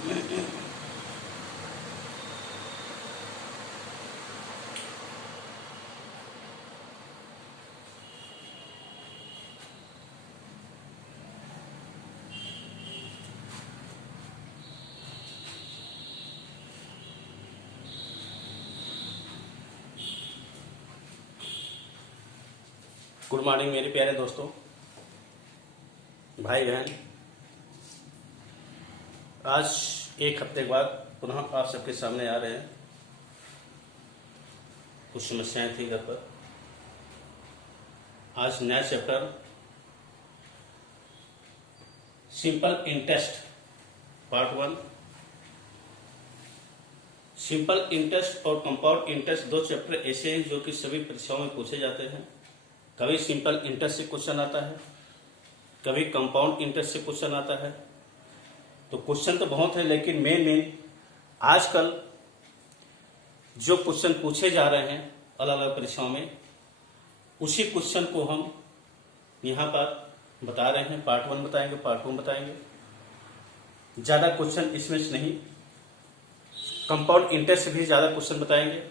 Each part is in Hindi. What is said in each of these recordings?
गुड मॉर्निंग मेरे प्यारे दोस्तों, भाई बहन। आज एक हफ्ते के बाद पुनः आप सबके सामने आ रहे हैं। कुछ समस्याएं थी घर पर। आज नया chapter simple interest part 1। Simple interest और कंपाउंड इंटरेस्ट दो चैप्टर ऐसे हैं जो कि सभी परीक्षाओं में पूछे जाते हैं। कभी सिंपल इंटरेस्ट से क्वेश्चन आता है, कभी कंपाउंड इंटरेस्ट से क्वेश्चन आता है। तो क्वेश्चन तो बहुत है, लेकिन मेन आजकल जो क्वेश्चन पूछे जा रहे हैं अलग अलग परीक्षाओं में, उसी क्वेश्चन को हम यहाँ पर बता रहे हैं। पार्ट 1 बताएंगे, पार्ट 2 बताएंगे। ज़्यादा क्वेश्चन इसमें से नहीं, कंपाउंड इंटरेस्ट से भी ज़्यादा क्वेश्चन बताएंगे।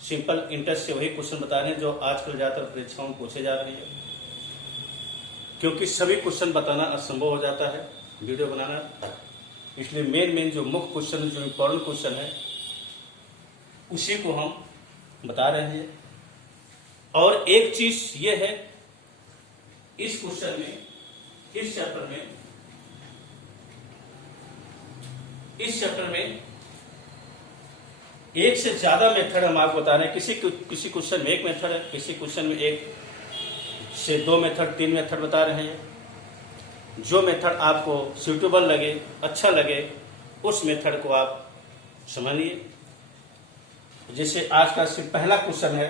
सिंपल इंटरेस्ट से वही क्वेश्चन बता रहे हैं जो आजकल ज़्यादातर परीक्षाओं में पूछे जा रहे हैं, क्योंकि सभी क्वेश्चन बताना असंभव हो जाता है वीडियो बनाना। इसलिए मेन जो मुख्य क्वेश्चन, जो इम्पोर्टेंट क्वेश्चन है, उसी को हम बता रहे हैं। और एक चीज ये है, इस क्वेश्चन में, इस चैप्टर में एक से ज्यादा मेथड हम आपको बता रहे हैं। किसी क्वेश्चन में एक मेथड है, किसी क्वेश्चन में एक से 2 मेथड, 3 मेथड बता रहे हैं। जो मेथड आपको सूटेबल लगे, अच्छा लगे, उस मेथड को आप समझिए। जैसे आज का सिर्फ पहला क्वेश्चन है।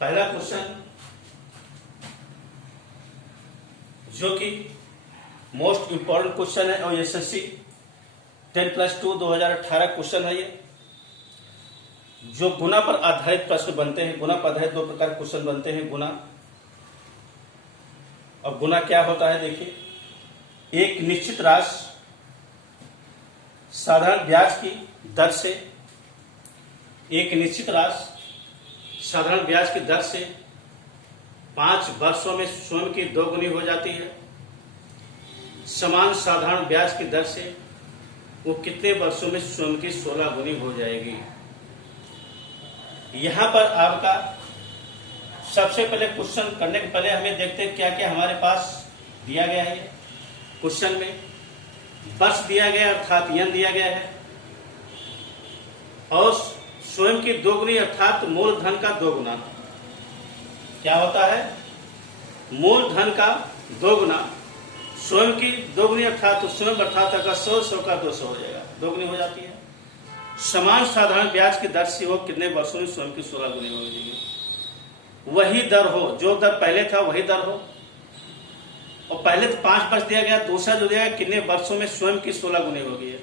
पहला क्वेश्चन जो कि मोस्ट इंपॉर्टेंट क्वेश्चन है और एसएससी 10+2 2018 क्वेश्चन है ये, जो गुना पर आधारित प्रश्न बनते हैं। गुना पर आधारित 2 प्रकार क्वेश्चन बनते हैं, गुना। और गुना क्या होता है देखिए, एक निश्चित राशि साधारण ब्याज की दर से, एक निश्चित राशि साधारण ब्याज की दर से 5 वर्षों में स्वयं की 2 गुनी हो जाती है। समान साधारण ब्याज की दर से वो कितने वर्षों में स्वयं की 16 गुनी हो जाएगी। यहां पर आपका सबसे पहले क्वेश्चन करने के पहले हमें देखते हैं क्या क्या हमारे पास दिया गया है। क्वेश्चन में वर्ष दिया गया, अर्थात यन दिया गया है, और स्वयं की 2 गुनी अर्थात मूलधन का 2 गुना। क्या होता है? मूलधन का 2 गुना, स्वयं की 2 गुनी अर्थात स्वयं अर्थात अगर 100 का 200 हो जाएगा, 2 गुनी हो जाती है। समान साधारण ब्याज की दर से हो कितने वर्षों में स्वयं की 16 गुनी हो जाएगी। वही दर हो, जो दर पहले था वही दर हो। और पहले तो 5 वर्ष दिया गया, दूसरा जो दिया गया कितने वर्षों में स्वयं की 16 गुनी हो गई है।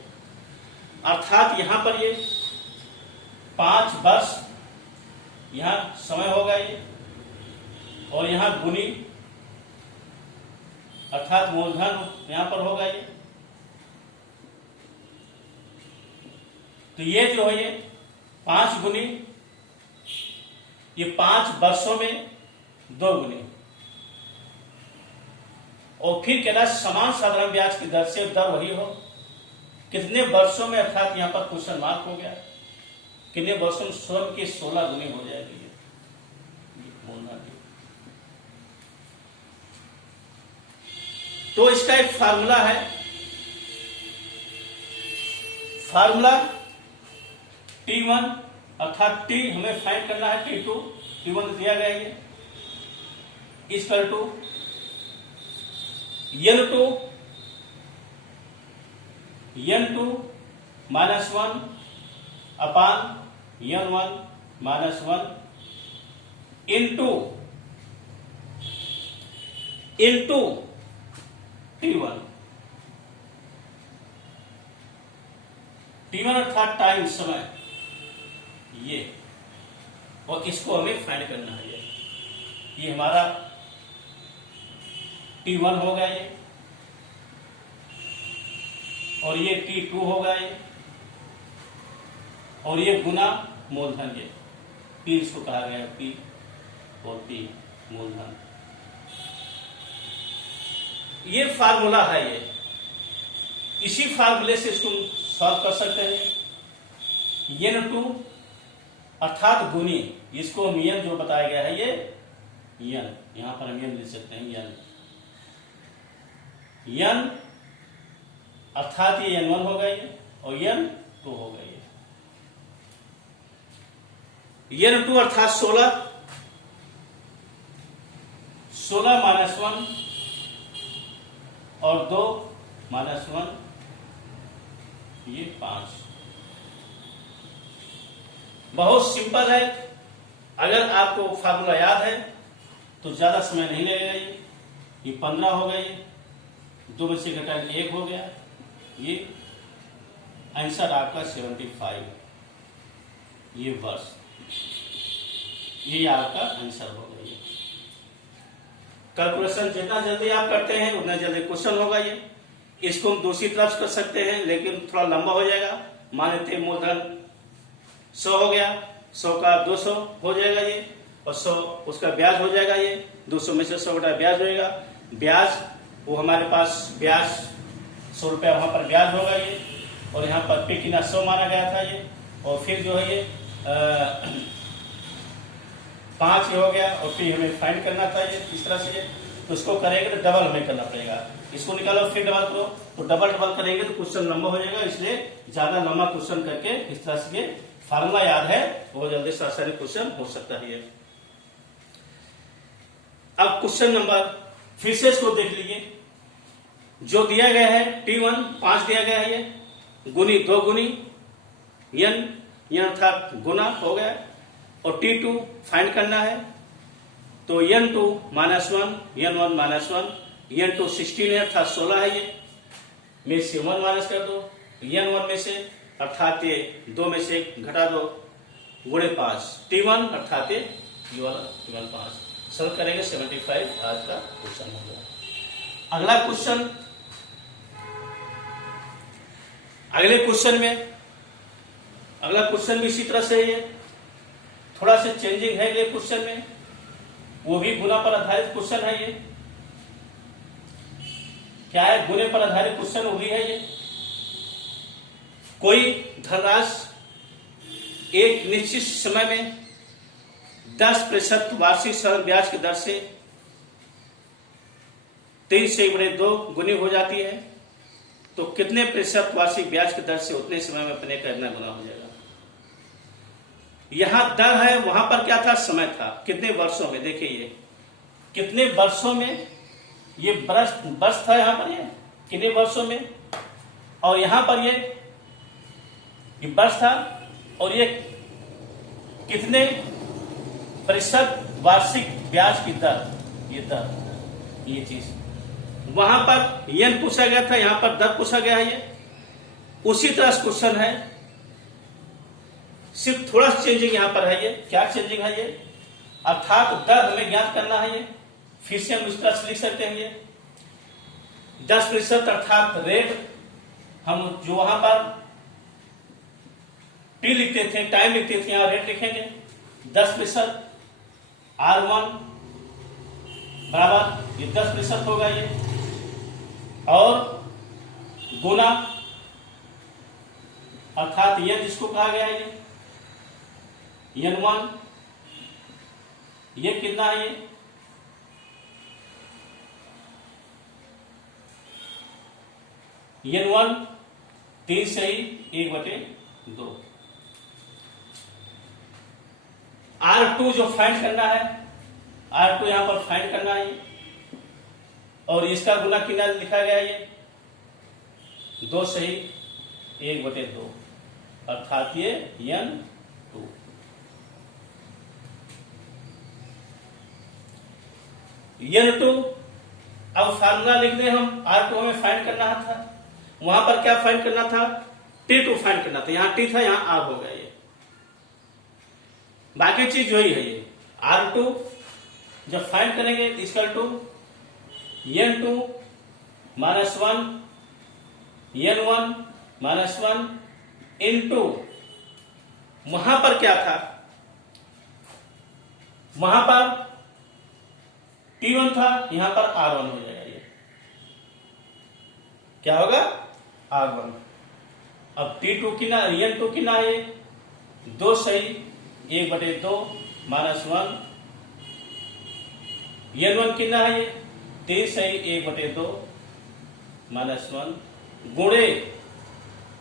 अर्थात यहां पर ये 5 वर्ष यहां समय होगा ये, और यहां गुनी अर्थात मूलधन यहां पर होगा ये। तो ये जो है ये 5 गुनी, ये 5 वर्षों में 2 गुनी। और फिर कहना समान साधारण ब्याज की दर से, दर वही हो कितने वर्षों में, अर्थात यहां पर क्वेश्चन मार्क हो गया, कितने वर्षों में स्वयं की 16 गुनी हो जाएगी। तो इसका एक फार्मूला है। फार्मूला T1 अर्थात T हमें फाइंड करना है, T2, T1 दिया गया है, equal to N2 -1 upon N1 -1 into T1 अर्थात टाइम, समय, ये। और इसको हमें फाइंड करना है। ये हमारा T1 होगा ये, और ये T2 होगा ये, और ये गुना मूलधन ये P इसको कहा गया है, P और P मूलधन। ये फार्मूला है ये, इसी फार्मूले से इसको सॉल्व कर सकते हैं। N2 अर्थात गुनी, इसको हम N जो बताया गया है ये N, यहां पर हम N लिख सकते हैं N अर्थात ये N1 होगा ये, और N2 होगा ये। N2 अर्थात 16 माइनस 1 और 2 माइनस 1 ये 5। बहुत सिंपल है, अगर आपको फार्मूला याद है तो ज्यादा समय नहीं लगेगा। ये 15 हो गया, ये 2 में से घटा 1 हो गया, ये आंसर आपका 75 ये वर्ष, ये आपका आंसर हो गया। ये कैलकुलेशन जितना जल्दी आप करते हैं उतना जल्दी क्वेश्चन होगा ये। इसको हम दूसरी तरफ कर सकते हैं लेकिन थोड़ा लंबा हो जाएगा। मान लेते मूलधन 100 हो गया, 100 का 200 हो जाएगा ये, और 100 उसका ब्याज हो जाएगा ये, 200 में से 100 घटा ब्याज होएगा। ब्याज वो हमारे पास ब्याज 100 रुपया वहां पर ब्याज होगा ये, और यहाँ पर P कितना 100 माना गया था ये, और फिर जो है ये 5 हो गया, और P हमें फाइंड करना था ये इस तरह से। तो इसको करेंगे तो डबल हमें करना पड़ेगा, इसको निकालो फिर डबल करो, तो डबल करेंगे तो क्वेश्चन लंबा हो जाएगा, इसलिए ज्यादा लंबा क्वेश्चन करके इस तरह से फार्मूला याद है बहुत जल्दी से आसानी क्वेश्चन हो सकता है। अब क्वेश्चन नंबर फिर से इसको देख लीजिए, जो दिया गया है T1 5 दिया गया है, ये गुनी 2 गुनी N अर्थात गुना हो गया, और T2 फाइंड करना है, तो N2 minus 1 N1 minus 1 N2 16 है अर्थात 16 है, ये में से 1 माइनस कर दो, N1 में से अर्थात ये 2 में से घटा दो, गुणे 5 T1 अर्थात ये वाला 5 सॉल्व करेंगे 75 आज का क्वेश्चन हो गया। अगला क्वेश्चन, अगला क्वेश्चन भी इसी तरह से है, थोड़ा सा चेंजिंग है ये क्वेश्चन में, वो भी गुना पर आधारित क्वेश्चन है ये। क्या है? गुने पर आधारित क्वेश्चन वो भी है ये। कोई धनराशि एक निश्चित समय में 10% वार्षिक सरल ब्याज की दर से 3/2 गुनी हो जाती है, तो कितने प्रतिशत वार्षिक ब्याज की दर से उतने समय में अपने करना गुना हो जाएगा। यहां दर है, वहां पर क्या था? समय था। कितने वर्षों में? देखिए ये कितने वर्षों में, ये वर्ष था यहां पर, ये कितने वर्षों में, और यहां पर ये वर्ष था, और ये कितने प्रतिशत वार्षिक ब्याज की दर, ये दर, ये चीज वहां पर यन पूछा गया था, यहां पर दर पूछा गया है। ये उसी तरह क्वेश्चन है, सिर्फ थोड़ा चेंजिंग यहां पर है। ये क्या चेंजिंग है? ये अर्थात दर हमें ज्ञात करना है। ये फिर से हम इस तरह से लिख सकते हैं, ये 10% अर्थात रेट, हम जो वहां पर टी लिखते थे, टाइम लिखते थे, यहां रेट लिखेंगे 10%। R1 बराबर ये 10% होगा ये, और गुना अर्थात यन जिसको कहा गया है, ये N1 ये कितना है? ये N1 3 से ही 1/2। R2 जो फाइंड करना है, R2 यहां पर फाइंड करना है, और इसका गुना कितना लिखा गया है? ये 2 से ही 1/2 अर्थात ये N2। N2 अब फार्मूला लिख दें हम, R2 हमें फाइंड करना था, वहां पर क्या फाइंड करना था? T2 फाइंड करना था। यहां T था, यहां R हो गया। ये बाकी चीज वही है। ये R2 जब फाइंड करेंगे equal to N2 minus 1 n1 minus 1 into, वहां पर क्या था, वहां पर T1 था, यहां पर R1 हो जाएगा। ये क्या होगा, R1। अब T2 कितना, n2 कितना है, 2 सही 1/2 माइनस 1, n1 कितना है, 3 सही 1/2 माइनस 1 गुणे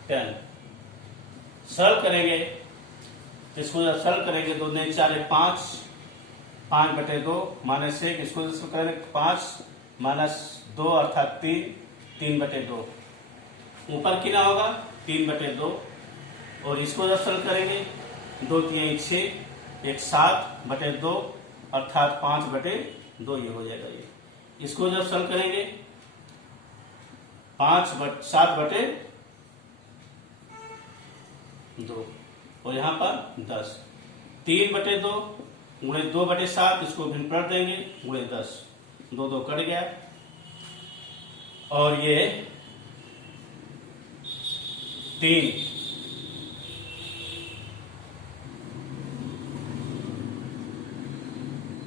10। सरल करेंगे तो इसको जब सरल करेंगे 2 ने 4 5, 5/2 माइनस 1, इसको जब करेंगे 5 माइनस 2 अर्थात 3, 3/2 ऊपर कितना होगा 3/2, और इसको जब सरल करेंगे 2 3 6, 1 7/2 अर्थात 5/2 ये हो जाएगा। ये इसको जब सरल करेंगे 7/2 और यहां पर 10, 3/2 गुणे 2/7, इसको भिन्न पलट देंगे गुणे 10, 2 2 कट गया, और ये 3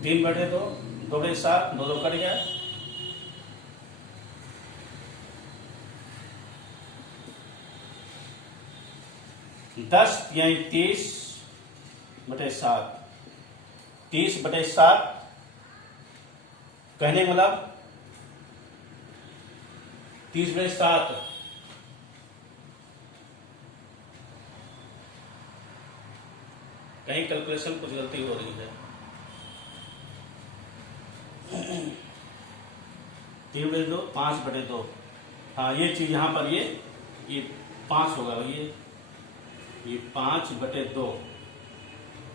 3/2, 2/7, 2 2 कट गया, 10 यानी 30/7, 30/7 कहने मतलब 30/7 कहीं कैलकुलेशन कुछ गलती हो रही है। 3/2 5/2, हाँ ये चीज यहाँ पर ये 5 होगा, ये 5/2।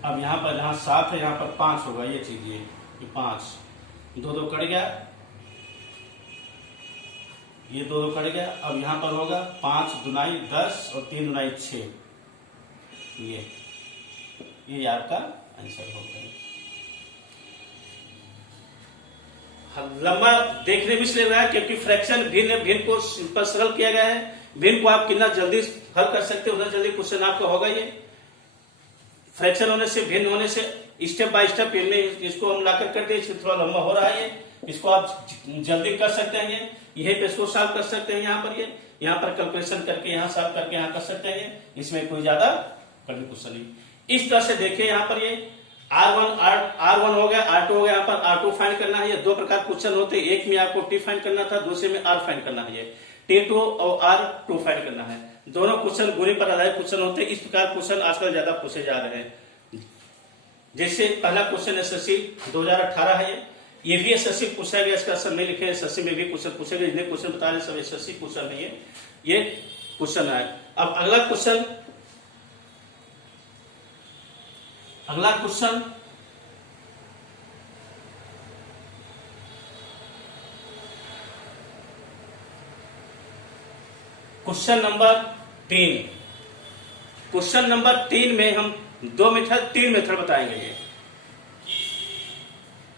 अब यहाँ पर जहाँ 7 है यहाँ पर 5 होगा, ये चीज ये 5, 2 2 कट गया, ये 2 2 कट गया। अब यहाँ पर होगा 5 दूनाई 10 और 3 दूनाई 6, ये आपका आंसर होगा। लंबा देखने में इसलिए रहा है क्योंकि फ्रैक्शन भिन्न को सिंपल सरल किया गया है। भिन्न को आप कितना जल्दी हल कर सकते हो, उतना जल्दी क्वेश्चन आपका होगा। ये फ्रैक्शन होने से, भिन्न होने से स्टेप बाय स्टेप इसको हम लाकर कर दिए, थोड़ा लंबा हो रहा है, इसको आप जल्दी कर सकते हैं। यहीं पे इसको सॉल्व कर सकते हैं, यहाँ पर कैलकुलेशन करके, यहाँ सॉल्व करके यहाँ कर सकते हैं, इसमें कोई ज्यादा कठिन क्वेश्चन नहीं। इस तरह से देखिए, यहाँ पर ये R1 हो गया, R2 हो गया, यहाँ पर R2 फाइंड करना है। ये 2 प्रकार क्वेश्चन होते हैं, एक में आपको T फाइंड करना था, दूसरे में R फाइंड करना है। T2 और R2 फाइंड करना है। दोनों क्वेश्चन गुणे पर आधारित क्वेश्चन होते हैं। इस प्रकार क्वेश्चन आजकल ज्यादा पूछे जा रहे हैं। जैसे पहला क्वेश्चन SSC 2018 है, ये भी SSC पूछा गया, इसका सब में लिखे SSC में भी क्वेश्चन पूछे गए, जितने क्वेश्चन बता रहे सब SSC क्वेश्चन नहीं है, ये क्वेश्चन है। अब अगला question question number 3। Question number 3 में हम 3 मेथड बताएंगे। ये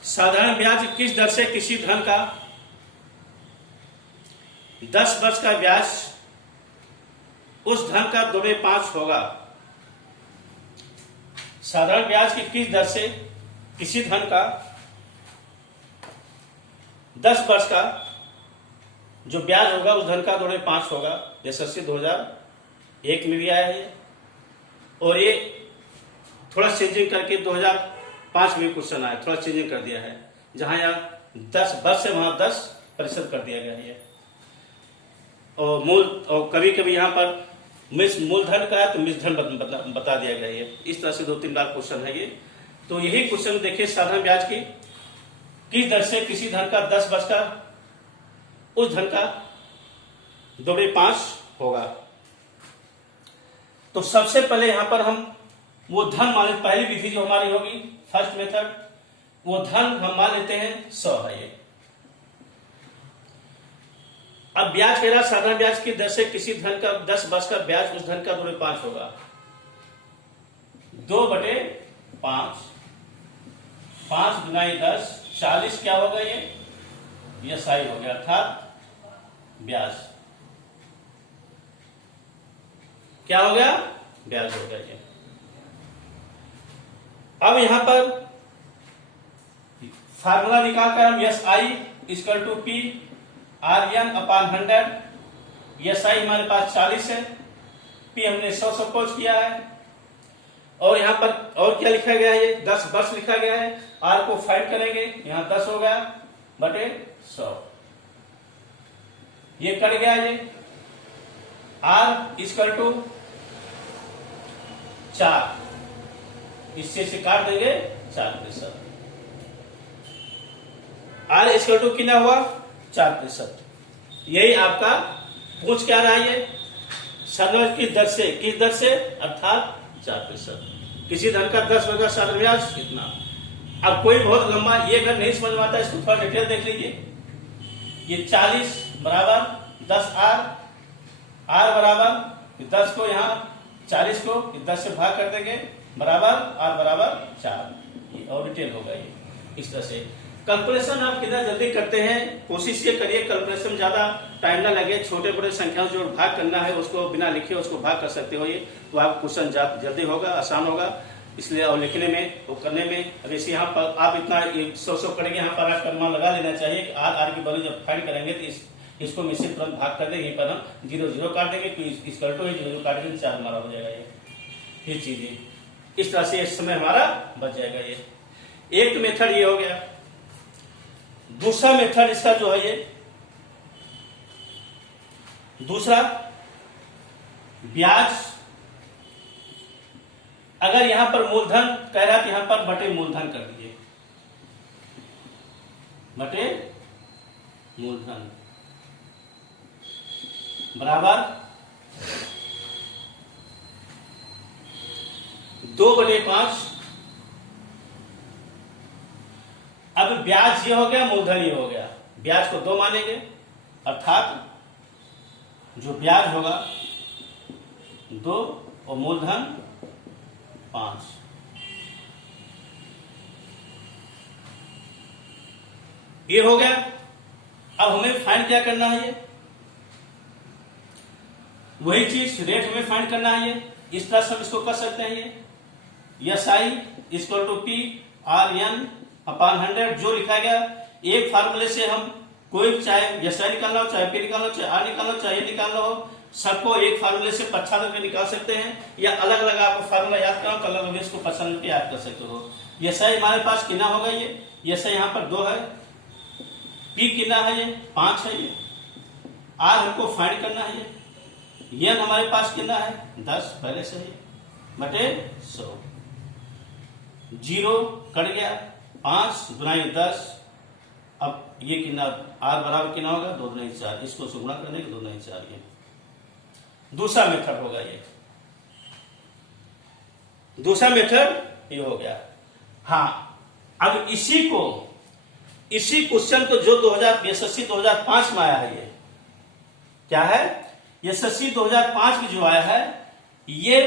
साधारण ब्याज किस दर से किसी धन का 10 वर्ष का ब्याज उस धन का 2/5 होगा। साधारण ब्याज की किस दर से किसी धन का 10 वर्ष का जो ब्याज होगा उस धन का 2/5 होगा। SSC 2001 में भी आया है, और ये थोड़ा चेंजिंग करके 2005 में क्वेश्चन आया, थोड़ा चेंजिंग कर दिया है, जहां यहाँ 10 वर्ष है वहां 10% कर दिया गया है। और कभी कभी यहाँ पर मूलधन का है तो मिश्रधन बता दिया गया है। इस तरह से 2-3 बार क्वेश्चन है ये। तो यही क्वेश्चन देखिए, साधारण ब्याज की किस दर से किसी धन का 10 वर्ष का उस धन का 2/5 होगा। तो सबसे पहले यहां पर हम वो धन मान लेते, पहली विधि जो हमारी होगी फर्स्ट मेथड, वो धन हम मान लेते हैं 100 है ये। अब ब्याज कह रहा, साधारण ब्याज की दर से किसी धन का 10 वर्ष का ब्याज उस धन का 2/5 होगा। 2/5, 5 गुनाई 10, 40 क्या होगा ये SI हो गया, अर्थात ब्याज। क्या हो गया, ब्याज हो गया ये। अब यहां पर फार्मूला निकाल कर हम S I equal to P R N upon 100। S I हमारे पास 40 है, पी हमने 100 सपोज किया है, और यहां पर और क्या लिखा गया है, ये 10 वर्ष लिखा गया है। आर को फाइंड करेंगे, यहां 10 हो गया बटे 100, ये कट गया ये। आर इक्वल टू 4, इससे से काट देंगे 4%। आर इक्वल टू कितना हुआ, 4%। यही आपका पूछ क्या रहा है, ये साधारण किस दर से, किस दर से, अर्थात 4%। किसी धन का 10 वर्ग साधारण ब्याज कितना। अब कोई बहुत लंबा, ये अगर नहीं समझ में आता इसको थोड़ा डिटेल देख लीजिए। ये 40 बराबर 10 आर, आर बराबर 10 को यहाँ 40 को 10 से भाग कर देंगे बराबर आर बराबर 4। और डिटेल होगा ये इस तरह से। कैलकुलेशन आप कितना जल्दी करते हैं, कोशिश ये करिए कैलकुलेशन ज्यादा टाइम ना लगे। छोटे बड़े संख्याओं जो भाग करना है उसको बिना लिखे उसको भाग कर सकते हो ये, तो आप क्वेश्चन जल्दी होगा, आसान होगा। इसलिए और लिखने में वो करने में, अब इसे यहाँ पर आप इतना 100 करेंगे, यहाँ पर आप मान लगा लेना चाहिए कि आर की वैल्यू जब फाइंड करेंगे तो इसको में से तुरंत भाग कर देंगे। यहीं पर हम 0 0 काट देंगे, तो इस करटो 0 काट देंगे, 4 हमारा हो जाएगा ये चीजें। इस तरह से इस समय हमारा बच जाएगा ये। एक तो मेथड ये हो गया। दूसरा मेथड इसका जो है ये, दूसरा ब्याज, अगर यहां पर मूलधन कह रहा है तो यहां पर बटे मूलधन कर दीजिए, बटे मूलधन बराबर 2/5। अब ब्याज ये हो गया, मूलधन ये हो गया। ब्याज को 2 मानेंगे, अर्थात जो ब्याज होगा 2 और मूलधन 5। ये हो गया। अब हमें फाइंड क्या करना है, ये वही चीज रेट हमें फाइंड करना है। ये इस तरह से हम इसको कर सकते हैं। ये S I equal to P R N upon 100 जो लिखा गया। एक फार्मूले से हम कोई चाहे एस आई निकालना हो, चाहे पी निकालना हो, चाहे आर निकालना हो, चाहे निकालना हो, सबको एक फार्मूले से प्रच्छादन में निकाल सकते हैं, या अलग अलग आपको फार्मूला याद करना हो, अलग अलग इसको प्रच्छादन के याद कर सकते हो। एस आई हमारे पास कितना होगा, ये एस आई यहाँ पर 2 है, पी कितना है, ये 5 है, ये आर हमको फाइंड करना है, ये एन हमारे पास कितना है 10 पहले से ही बटे 100। 0 कट गया, 5 गुना 10। अब ये कितना आर बराबर कितना होगा 2 गुना 4, इसको से गुणा करने के 2 गुना 4। ये दूसरा मेथड होगा। ये दूसरा मेथड ये हो गया। हाँ, अब इसी क्वेश्चन को जो 2000 2005 में आया है, ये क्या है, ये एसएससी 2005 की जो आया है, ये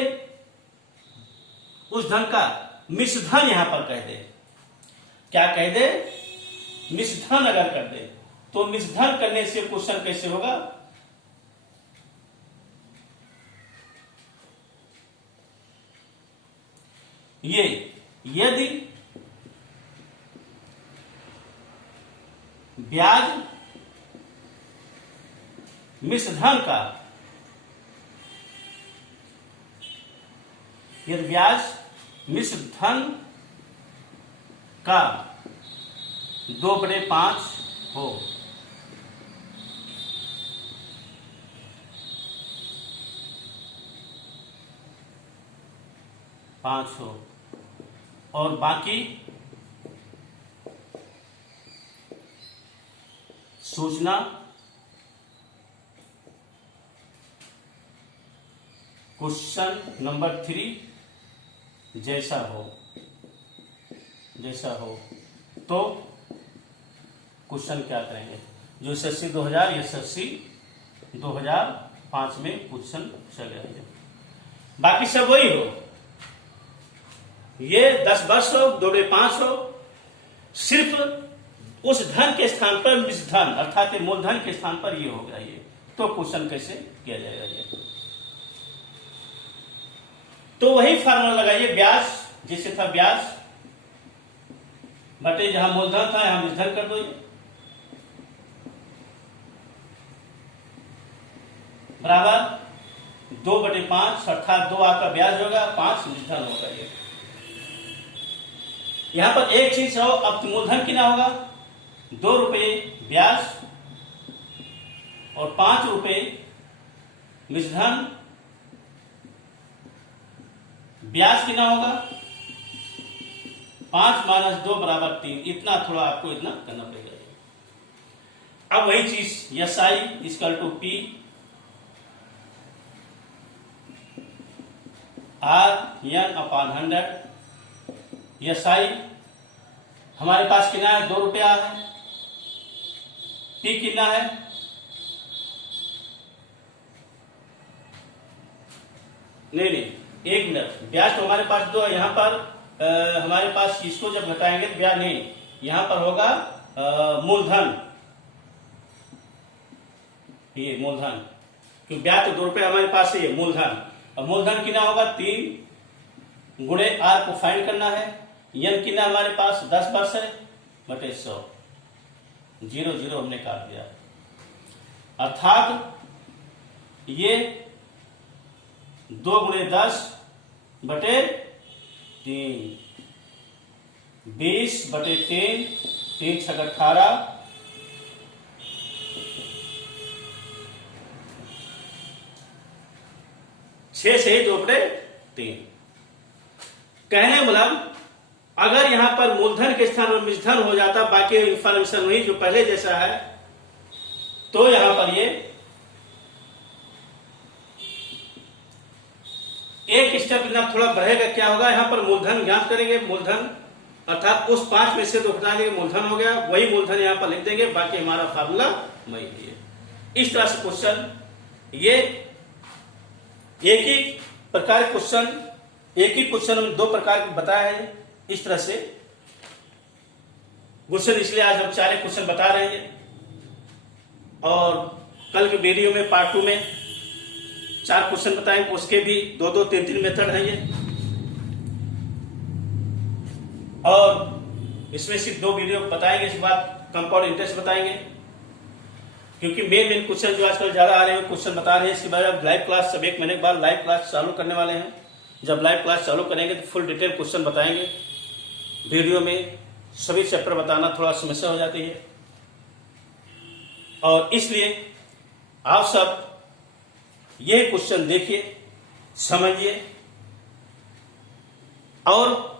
उस धन का मिश्रधन यहां पर कह दे, क्या कह दे, मिश्रधन अगर कर दे तो मिश्रधन करने से क्वेश्चन कैसे होगा, ये यदि ब्याज मिश्रधन का, यदि ब्याज मिश्रधन का 2/5 हो, और बाकी सूचना क्वेश्चन नंबर 3 जैसा हो तो क्वेश्चन क्या करेंगे, जो एसएससी 2000 एसएससी 2005 में क्वेश्चन चले आए, बाकी सब वही हो, ये 10 वर्ष हो 2/5 हो, सिर्फ उस धन के स्थान पर मिश्रधन अर्थात मूलधन के स्थान पर ये हो गया। ये तो क्वेश्चन कैसे किया जाएगा, ये तो वही फार्मूला लगाइए, ब्याज जिससे था ब्याज बटे जहां मूलधन था यहां मूलधन कर दो, बराबर 2/5 अर्थात 2 आपका ब्याज होगा, 5 मूलधन होगा। ये यहां पर एक चीज हो, अब मूलधन कितना होगा, 2 रुपये ब्याज और 5 रुपये मूलधन। ब्याज कितना होगा, 5 - 2 = 3, इतना थोड़ा आपको इतना करना पड़ेगा। अब वही चीज SI = P R/N/100। SI हमारे पास कितना है, 2 रुपया है। P कितना है, नहीं एक मिनट, ब्याज तो हमारे पास 2 है, यहां पर हमारे पास इसको जब घटाएंगे तो ब्याज नहीं, यहां पर होगा मूलधन, ये मूलधन, क्योंकि ब्याज तो 2 रुपये हमारे पास है, मूलधन। अब मूलधन कितना होगा, 3 गुणे R को फाइंड करना है। N कितना हमारे पास 10 वर्ष है बटे 100, 0 0 हमने काट दिया, अर्थात ये 2 × 10 बटे 3, 20 बटे 3, 3 × 18, 6 से 2 बटे 3। कहने मतलब अगर यहां पर मूलधन के स्थान पर मूलधन हो जाता, बाकी इंफॉर्मेशन वही जो पहले जैसा है, तो यहां पर ये एक स्टेप इतना थोड़ा बढ़ेगा। क्या होगा, यहां पर मूलधन ज्ञात करेंगे, मूलधन अर्थात उस 5 में से 2 घटा देंगे, मूलधन हो गया, वही मूलधन यहां पर लिख देंगे, बाकी हमारा फार्मूला वही है। इस तरह से क्वेश्चन, ये एक ही प्रकार क्वेश्चन, एक ही क्वेश्चन में 2 प्रकार के बताया है। इस तरह से क्वेश्चन, इसलिए आज हम 4 क्वेश्चन बता रहे हैं और कल के वीडियो में पार्ट 2 में 4 क्वेश्चन बताएंगे, उसके भी 2 3 मेथड है ये, और इसमें सिर्फ 2 वीडियो बताएंगे, इसके बाद कंपाउंड इंटरेस्ट बताएंगे, क्योंकि मेन क्वेश्चन जो आजकल ज्यादा आ रहे हैं क्वेश्चन बता रहे हैं। इसके बाद अब लाइव क्लास, सब 1 महीने के बाद लाइव क्लास चालू करने वाले हैं। जब लाइव क्लास चालू करेंगे तो फुल डिटेल क्वेश्चन बताएंगे। वीडियो में सभी चैप्टर बताना थोड़ा समस्या हो जाती है, और इसलिए आप सब ये क्वेश्चन देखिए, समझिए और